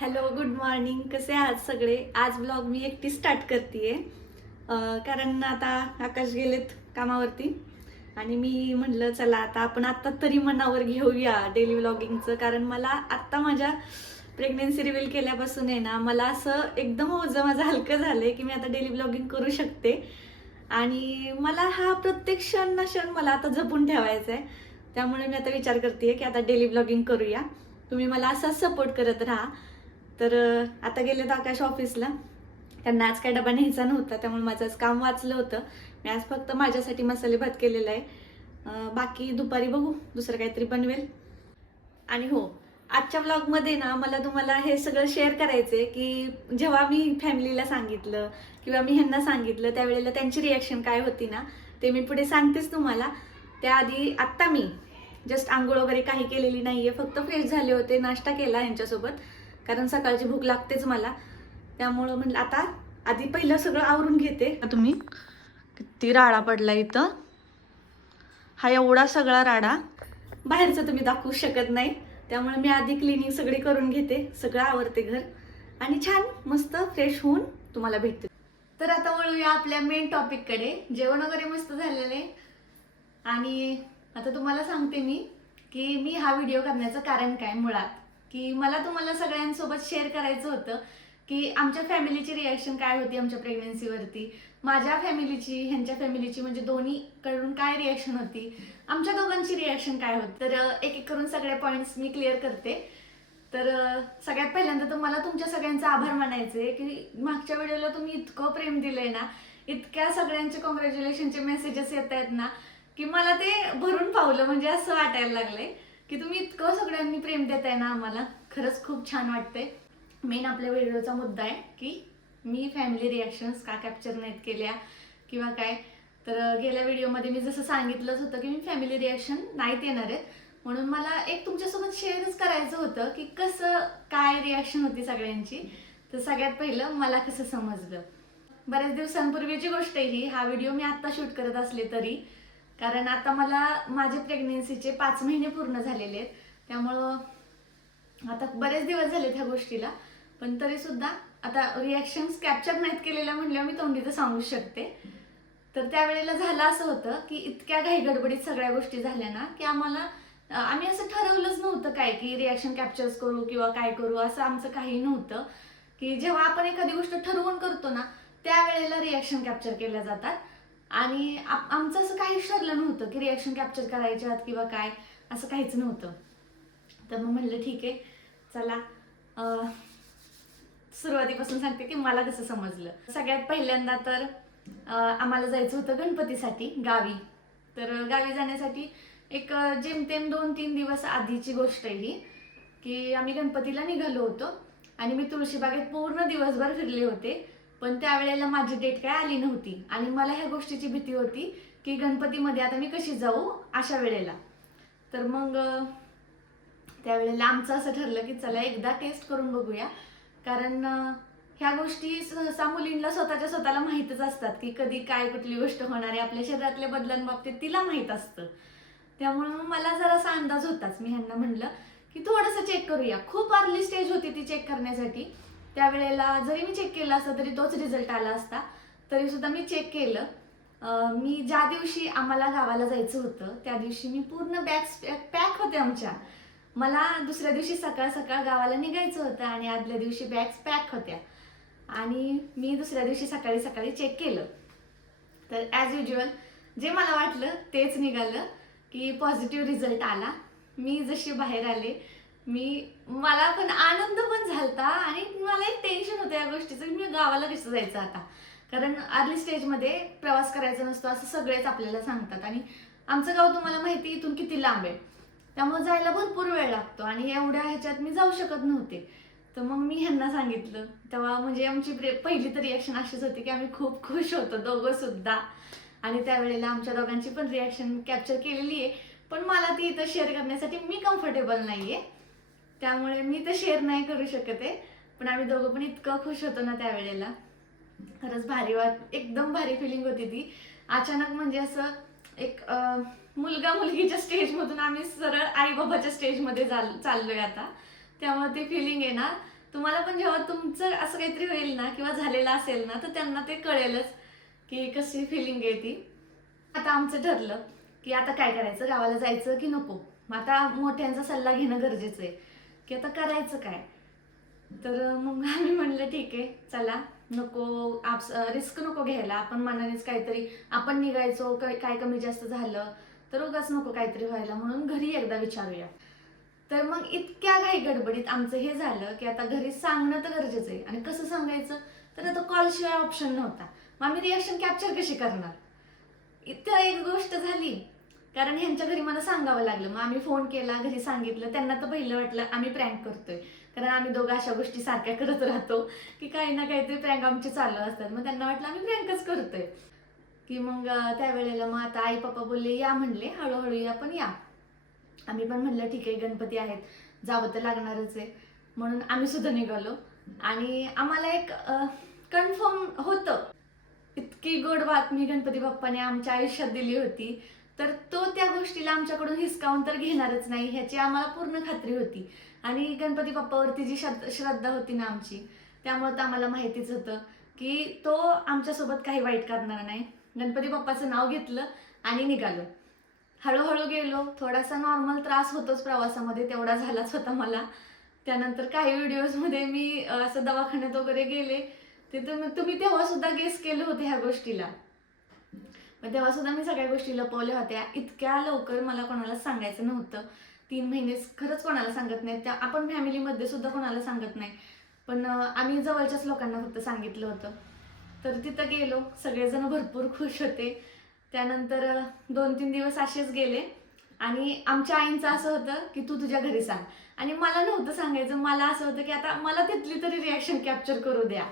Hello, good morning. कसे आहात सगळे? आज ब्लॉग मी एकटी स्टार्ट करते कारण आता आकाश गेलेत कामावरती आणि मी म्हटलं चला आता तरी मनावर घेऊया डेली व्लॉगिंगचं. कारण मला आत्ता माझ्या प्रेग्नेन्सी रिव्हील केल्यापासून आहे ना, मला असं एकदम ओझं माझं हलकं झालं आहे की मी आता डेली व्लॉगिंग करू शकते. आणि मला हा प्रत्येक क्षण ना क्षण मला आता जपून ठेवायचा आहे. त्यामुळे मी आता विचार करते की आता डेली व्लॉगिंग करूया. तुम्ही मला असाच सपोर्ट करत राहा. तर आता गेलेत आकाश ऑफिसला. त्यांना आज काय डबा न्यायचा नव्हता, त्यामुळे माझं आज काम वाचलं होतं. मी आज फक्त माझ्यासाठी मसाले भात केलेला आहे. बाकी दुपारी बघू दुसरं काहीतरी बनवेल. आणि हो, आजच्या व्लॉगमध्ये ना मला तुम्हाला हे सगळं शेअर करायचं आहे की जेव्हा मी फॅमिलीला सांगितलं किंवा मी ह्यांना सांगितलं त्यावेळेला त्यांची रिॲक्शन काय होती ना, ते मी पुढे सांगतेच तुम्हाला. त्याआधी आत्ता मी जस्ट आंघोळ वगैरे काही केलेली नाही आहे, फक्त फ्रेश झाले होते, नाश्ता केला यांच्यासोबत. कारण सकाळची भूक लागतेच मला. त्यामुळं म्हटलं आता आधी पहिलं सगळं आवरून घेते. तुम्ही किती राडा पडला इथं, हा एवढा सगळा राडा बाहेरचं तुम्ही दाखवू शकत नाही. त्यामुळे मी आधी क्लिनिंग सगळी करून घेते, सगळं आवरते घर आणि छान मस्त फ्रेश होऊन तुम्हाला भेटते. तर आता वळूया आपल्या मेन टॉपिककडे. जेवण वगैरे मस्त झालेलं आहे आणि आता तुम्हाला सांगते मी की मी हा व्हिडिओ करण्याचं कारण काय. मुळात की मला तुम्हाला सगळ्यांसोबत शेअर करायचं होतं की आमच्या फॅमिलीची रिॲक्शन काय होती आमच्या प्रेग्नन्सीवरती, माझ्या फॅमिलीची, ह्यांच्या फॅमिलीची, म्हणजे दोन्हीकडून काय रिॲक्शन होती, आमच्या दोघांची रिॲक्शन काय होती. तर एक एक करून सगळे पॉईंट्स मी क्लिअर करते. तर सगळ्यात पहिल्यांदा तर मला तुमच्या सगळ्यांचा आभार मानायचे की मागच्या व्हिडिओला तुम्ही इतकं प्रेम दिलंय ना, इतक्या सगळ्यांचे कॉंग्रॅच्युलेशनचे मेसेजेस येत आहेत ना, की मला ते भरून पावलं. म्हणजे असं वाटायला लागलंय की तुम्ही इतकं सगळ्यांनी प्रेम देताय ना आम्हाला, खरंच खूप छान वाटतंय. मेन आपल्या व्हिडिओचा मुद्दा आहे की मी फॅमिली रिॲक्शन्स का कॅप्चर नाहीत केल्या किंवा काय. तर गेल्या व्हिडिओमध्ये मी जसं सांगितलंच होतं की मी फॅमिली रिॲक्शन नाहीत येणार आहेत, म्हणून मला एक तुमच्यासोबत शेअरच करायचं होतं की कसं काय रिॲक्शन होती सगळ्यांची. तर सगळ्यात पहिलं मला कसं समजलं. बऱ्याच दिवसांपूर्वीची गोष्ट आहे ही, हा व्हिडिओ मी आत्ता शूट करत असले तरी, कारण आता मला माझ्या प्रेग्नेन्सीचे 5 महिने पूर्ण झालेले आहेत. त्यामुळं आता बरेच दिवस झालेत ह्या गोष्टीला, पण तरी सुद्धा आता रिॲक्शन्स कॅप्चर नाहीत केलेल्या म्हणल्यावर मी तोंडी तर सांगू शकते. तर त्यावेळेला झालं असं होतं की इतक्या घाई गडबडीत सगळ्या गोष्टी झाल्या ना की आम्ही असं ठरवलंच नव्हतं काय की रिॲक्शन कॅप्चर्स करू किंवा काय करू, असं आमचं काही नव्हतं. की जेव्हा आपण एखादी गोष्ट ठरवून करतो ना त्यावेळेला रिॲक्शन कॅप्चर केल्या जातात. आणि आमचं असं काहीच ठरलं नव्हतं की रिॲक्शन कॅप्चर करायच्यात किंवा काय, असं काहीच नव्हतं. तर मग म्हणलं ठीक आहे चला. सुरुवातीपासून सांगते की मला कसं समजलं. सगळ्यात पहिल्यांदा तर आम्हाला जायचं होतं गणपतीसाठी गावी. तर गावी जाण्यासाठी एक जेमतेम 2-3 दिवस आधीची गोष्ट आहे ही, की आम्ही गणपतीला निघालो होतो आणि मी तुळशीबागेत पूर्ण दिवसभर फिरले होते. पण त्यावेळेला माझी डेट काय आली नव्हती आणि मला ह्या गोष्टीची भीती होती की गणपतीमध्ये आता मी कशी जाऊ अशा वेळेला. तर मग त्यावेळेला आमचं असं ठरलं की चला एकदा टेस्ट करून बघूया. कारण ह्या गोष्टी सहसा मुलींना स्वतःला माहीतच असतात की कधी काय कुठली गोष्ट होणार आहे, आपल्या शरीरातल्या बदलांबाबतीत तिला माहीत असतं. त्यामुळे मग मला जरासा अंदाज होताच. मी ह्यांना म्हणलं की थोडंसं चेक करूया. खूप अर्ली स्टेज होती ती चेक करण्यासाठी. त्यावेळेला जरी मी चेक केलं असतं तरी तोच रिझल्ट आला असता. तरी सुद्धा मी चेक केलं. मी ज्या दिवशी आम्हाला गावाला जायचं होतं त्या दिवशी मी पूर्ण बॅग्स पॅक होते आमच्या. मला दुसऱ्या दिवशी सकाळ सकाळ गावाला निघायचं होतं आणि आदल्या दिवशी बॅग्स पॅक होत्या. आणि मी दुसऱ्या दिवशी सकाळी सकाळी चेक केलं तर ॲज युज्युअल जे मला वाटलं तेच निघालं की पॉझिटिव्ह रिझल्ट आला. मी जशी बाहेर आले मला पण आनंद पण झालता आणि मला एक टेन्शन होतं या गोष्टीचं की मी गावाला कसं जायचं आता. कारण अर्ली स्टेजमध्ये प्रवास करायचा नसतो असं सगळेच आपल्याला सांगतात आणि आमचं गाव तुम्हाला माहिती इथून किती लांब आहे. त्यामुळे जायला भरपूर वेळ लागतो आणि एवढ्या ह्याच्यात मी जाऊ शकत नव्हते. तर मग मी ह्यांना सांगितलं. तेव्हा म्हणजे आमची पहिली तर रिॲक्शन अशीच होती की आम्ही खूप खुश होतो दोघं सुद्धा. आणि त्यावेळेला आमच्या दोघांची पण रिॲक्शन कॅप्चर केलेली आहे, पण मला ती इथं शेअर करण्यासाठी मी कम्फर्टेबल नाही आहे. त्यामुळे मी तर शेअर नाही करू शकत आहे. पण आम्ही दोघं पण इतकं खुश होतो ना त्यावेळेला, खरंच भारी एकदम भारी फिलिंग होती ती. अचानक म्हणजे असं एक मुलगा मुलगीच्या स्टेजमधून आम्ही सरळ आई बाबाच्या स्टेजमध्ये चाललोय आता. त्यामुळे ती फिलिंग आहे ना तुम्हाला पण जेव्हा तुमचं असं काहीतरी होईल ना किंवा झालेलं असेल ना, तर त्यांना ते कळेलच की कशी फिलिंग आहे ती. आता आमचं ठरलं की आता काय करायचं, गावाला जायचं की नको. मग आता मोठ्यांचा सल्ला घेणं गरजेचं आहे की आता करायचं काय. तर मग आम्ही म्हणलं ठीक आहे चला, नको रिस्क नको घ्यायला, आपण मनानेच काहीतरी आपण निघायचो, काय कमी जास्त झालं तर उगाच नको काहीतरी व्हायला, म्हणून घरी एकदा विचारूया. तर मग इतक्या घाई गडबडीत आमचं हे झालं की आता घरी सांगणं तर गरजेचं आहे, आणि कसं सांगायचं, तर आता कॉलशिवाय ऑप्शन नव्हता. मग आम्ही रिॲक्शन कॅप्चर कशी करणार, इथं एक गोष्ट झाली. कारण ह्यांच्या घरी मला सांगावं लागलं, मग आम्ही फोन केला, घरी सांगितलं. त्यांना तर पहिलं वाटलं आम्ही प्रँक करतोय, कारण आम्ही दोघं अशा गोष्टी सारख्या करत राहतो की काही ना काहीतरी प्रँक आमचे चालू असतात. मग त्यांना वाटलं आम्ही प्रँकच करतोय. की मग त्यावेळेला मग आता आई पप्पा बोलले या, म्हणले हळूहळू या, पण या. आम्ही पण म्हणलं ठीक आहे, गणपती आहेत, जावं तर लागणारच आहे, म्हणून आम्ही सुद्धा निघालो. आणि आम्हाला एक कन्फर्म होतं, इतकी गोड बातमी गणपती बाप्पाने आमच्या आयुष्यात दिली होती, तर तो त्या गोष्टीला आमच्याकडून हिसकावून तर घेणारच नाही ह्याची आम्हाला पूर्ण खात्री होती. आणि गणपती बाप्पावरती जी श्रद्धा होती ना आमची, त्यामुळे तर आम्हाला माहितीच होतं की तो आमच्यासोबत काही वाईट करणार नाही. गणपती बाप्पाचं नाव घेतलं आणि निघालो. हळूहळू गेलो, थोडासा नॉर्मल त्रास होतोच प्रवासामध्ये, तेवढा झालाच होता मला. त्यानंतर काही व्हिडिओजमध्ये मी असं दवाखान्यात वगैरे गेले, ते तुम्ही तेव्हा सुद्धा गेस केले होते ह्या गोष्टीला. मग तेव्हा सुद्धा मी सगळ्या गोष्टी लपवल्या होत्या. इतक्या लवकर मला कोणाला सांगायचं नव्हतं. 3 महिने खरंच कोणाला सांगत नाही, त्या आपण फॅमिलीमध्ये सुद्धा कोणाला सांगत नाही, पण आम्ही जवळच्याच लोकांना फक्त सांगितलं होतं. तर तिथं गेलो, सगळेजण भरपूर खुश होते. त्यानंतर 2-3 दिवस असेच गेले. आणि आमच्या आईंचं असं होतं की तू तुझ्या घरी सांग, आणि मला नव्हतं सांगायचं. मला असं होतं की आता मला तिथली तरी रिॲक्शन कॅप्चर करू द्या,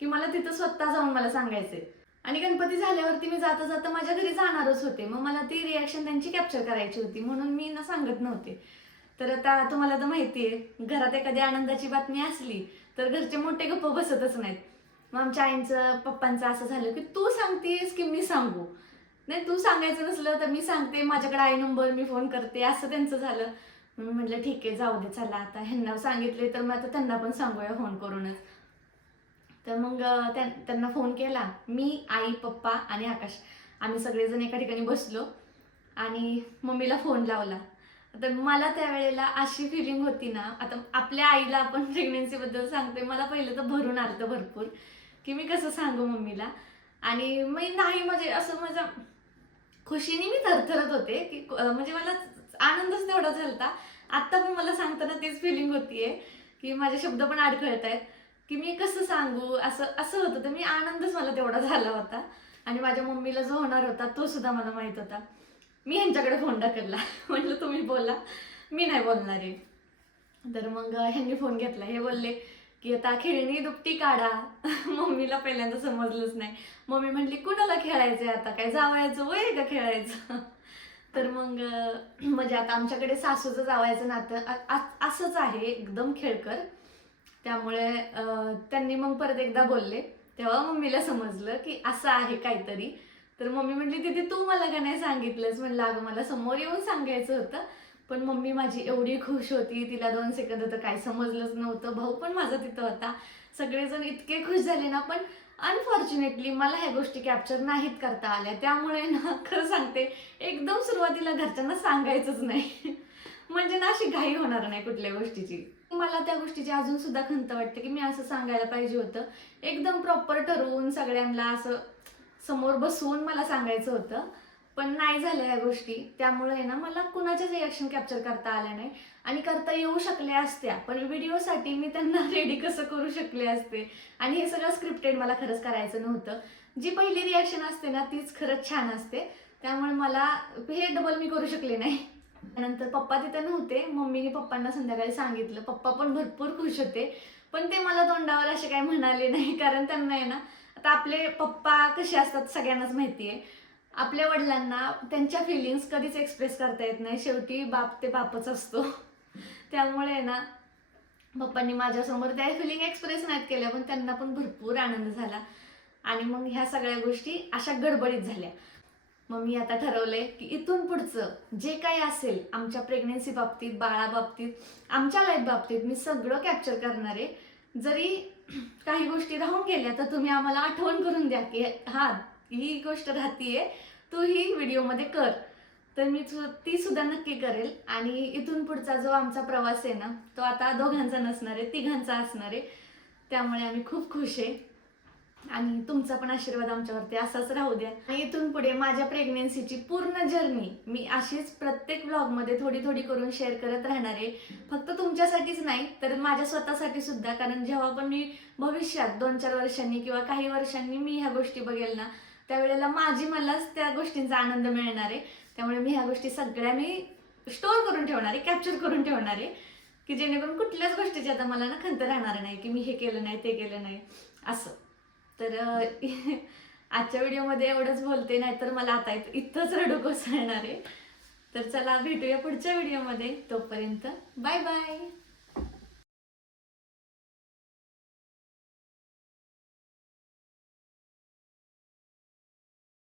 की मला तिथं स्वतः जाऊन मला सांगायचंय. आणि गणपती झाल्यावरती मी जाता जाता माझ्या घरी जाणारच होते, मग मला ती रिॲक्शन त्यांची कॅप्चर करायची होती, म्हणून मी ना सांगत नव्हते. तर आता तुम्हाला तर माहिती आहे, घरात एखादी आनंदाची बातमी असली तर घरचे मोठे गप्प बसतच नाहीत. मग आमच्या आईंचं पप्पांचं असं झालं की तू सांगतेस की मी सांगू, नाही तू सांगायचं नसलं तर मी सांगते, माझ्याकडे आई नंबर, मी फोन करते, असं त्यांचं झालं. म्हणून म्हटलं ठीक आहे जाऊ दे, चला आता ह्यांना सांगितले तर मग आता त्यांना पण सांगूया फोन करूनच. तर मग त्यांना फोन केला, मी, आई, पप्पा आणि आकाश, आम्ही सगळेजण एका ठिकाणी बसलो आणि मम्मीला फोन लावला. तर मला त्यावेळेला अशी फिलिंग होती ना, आता आपल्या आईला आपण प्रेग्नेन्सीबद्दल सांगते, मला पहिलं तर भरून आलं तर भरपूर की मी कसं सांगू मम्मीला. आणि मी नाही, म्हणजे असं माझ्या खुशीने मी थरथरत होते की म्हणजे मला आनंदच तेवढा झालता. आत्ता पण मला सांगताना तेच फिलिंग होतीये की माझे शब्द पण अडखळत आहेत की मी कसं सांगू, असं असं होतं. तर मी आनंदच मला तेवढा झाला होता. आणि माझ्या मम्मीला जो होणार होता तो सुद्धा मला माहित होता. मी ह्यांच्याकडे फोन ढकलला, म्हटलं तुम्ही बोला, मी नाही बोलणार आहे. तर मग ह्यांनी फोन घेतला, हे बोलले की आता खेळणी दुपटी काढा. मम्मीला पहिल्यांदा समजलंच नाही. मम्मी म्हटली कुणाला खेळायचंय, आता काय जावयाचं वय आहे का खेळायचं. तर मग म्हणजे आता आमच्याकडे सासूचं जावयाचं नातं असंच आहे, एकदम खेळकर. त्यामुळे त्यांनी मग परत एकदा बोलले, तेव्हा मम्मीला समजलं की असं आहे काहीतरी. तर मम्मी म्हटली दीदी तू मला का नाही सांगितलंस. म्हणलं अगं मला समोर येऊन सांगायचं होतं, पण मम्मी माझी एवढी खुश होती, तिला 2 सेकंद तर काही समजलंच नव्हतं. भाऊ पण माझा तिथं होता, सगळेजण इतके खुश झाले ना. पण अनफॉर्च्युनेटली मला ह्या गोष्टी कॅप्चर नाहीत करता आल्या. त्यामुळे ना खरं सांगते, एकदम सुरुवातीला घरच्यांना सांगायचंच नाही. म्हणजे ना अशी घाई होणार नाही कुठल्या गोष्टीची. मला त्या गोष्टीची अजून सुद्धा खंत वाटते की मी असं सांगायला पाहिजे होतं, एकदम प्रॉपर ठरवून सगळ्यांना असं समोर बसवून मला सांगायचं होतं. पण नाही झाल्या या गोष्टी, त्यामुळे ना मला कुणाच्याच रिॲक्शन कॅप्चर करता आल्या नाही. आणि करता येऊ शकल्या असत्या, पण व्हिडिओसाठी मी त्यांना रेडी कसं करू शकले असते. आणि हे सगळं स्क्रिप्टेड मला खरंच करायचं नव्हतं. जी पहिली रिॲक्शन असते ना तीच खरंच छान असते, त्यामुळे मला हे डबल मी करू शकले नाही. त्यानंतर पप्पा तिथे नव्हते, मम्मीने पप्पांना संध्याकाळी सांगितलं. पप्पा पण भरपूर खुश होते, पण ते मला तोंडावर असे काही म्हणाले नाही, कारण त्यांना आहे ना, आता आपले पप्पा कसे असतात सगळ्यांनाच माहिती आहे. आपल्या वडिलांना त्यांच्या फिलिंग्स कधीच एक्सप्रेस करता येत नाही, शेवटी बाप ते बापच असतो. त्यामुळे ना पप्पांनी माझ्यासमोर त्या फिलिंग एक्सप्रेस नाहीत केल्या, पण त्यांना पण भरपूर आनंद झाला. आणि मग ह्या सगळ्या गोष्टी अशा गडबडीत झाल्या. मग मी आता ठरवलंय की इथून पुढचं जे काही असेल आमच्या प्रेग्नेन्सी बाबतीत, बाळाबाबतीत, आमच्या लाईफ बाबतीत, मी सगळं कॅप्चर करणार आहे. जरी काही गोष्टी राहून गेल्या तर तुम्ही आम्हाला आठवण करून द्या की हा ही गोष्ट राहतीये, तू ही व्हिडिओमध्ये कर. तर मी ती सुद्धा नक्की करेल. आणि इथून पुढचा जो आमचा प्रवास आहे ना, तो आता दोघांचा नसणार आहे, तिघांचा असणार आहे. त्यामुळे आम्ही खूप खुश आहे आणि तुमचा पण आशीर्वाद आमच्यावरती असाच राहू द्या. आणि इथून पुढे माझ्या प्रेग्नेन्सीची पूर्ण जर्नी मी अशीच प्रत्येक व्लॉगमध्ये थोडी थोडी करून शेअर करत राहणार आहे. फक्त तुमच्यासाठीच नाही तर माझ्या स्वतःसाठी सुद्धा. कारण जेव्हा पण मी भविष्यात 2-4 वर्षांनी किंवा काही वर्षांनी मी ह्या गोष्टी बघेल ना, त्यावेळेला मलाच त्या गोष्टींचा आनंद मिळणार आहे. त्यामुळे मी ह्या गोष्टी सगळ्या मी स्टोअर करून ठेवणार आहे, कॅप्चर करून ठेवणार आहे, की जेणेकरून कुठल्याच गोष्टीची आता मला ना खंत राहणार नाही की मी हे केलं नाही ते केलं नाही असं. तर आजच्या व्हिडिओमध्ये एवढंच बोलते, नाही तर मला आता इथंच रडू कोसळणार आहे. तर चला भेटूया पुढच्या व्हिडिओमध्ये. तोपर्यंत बाय बाय.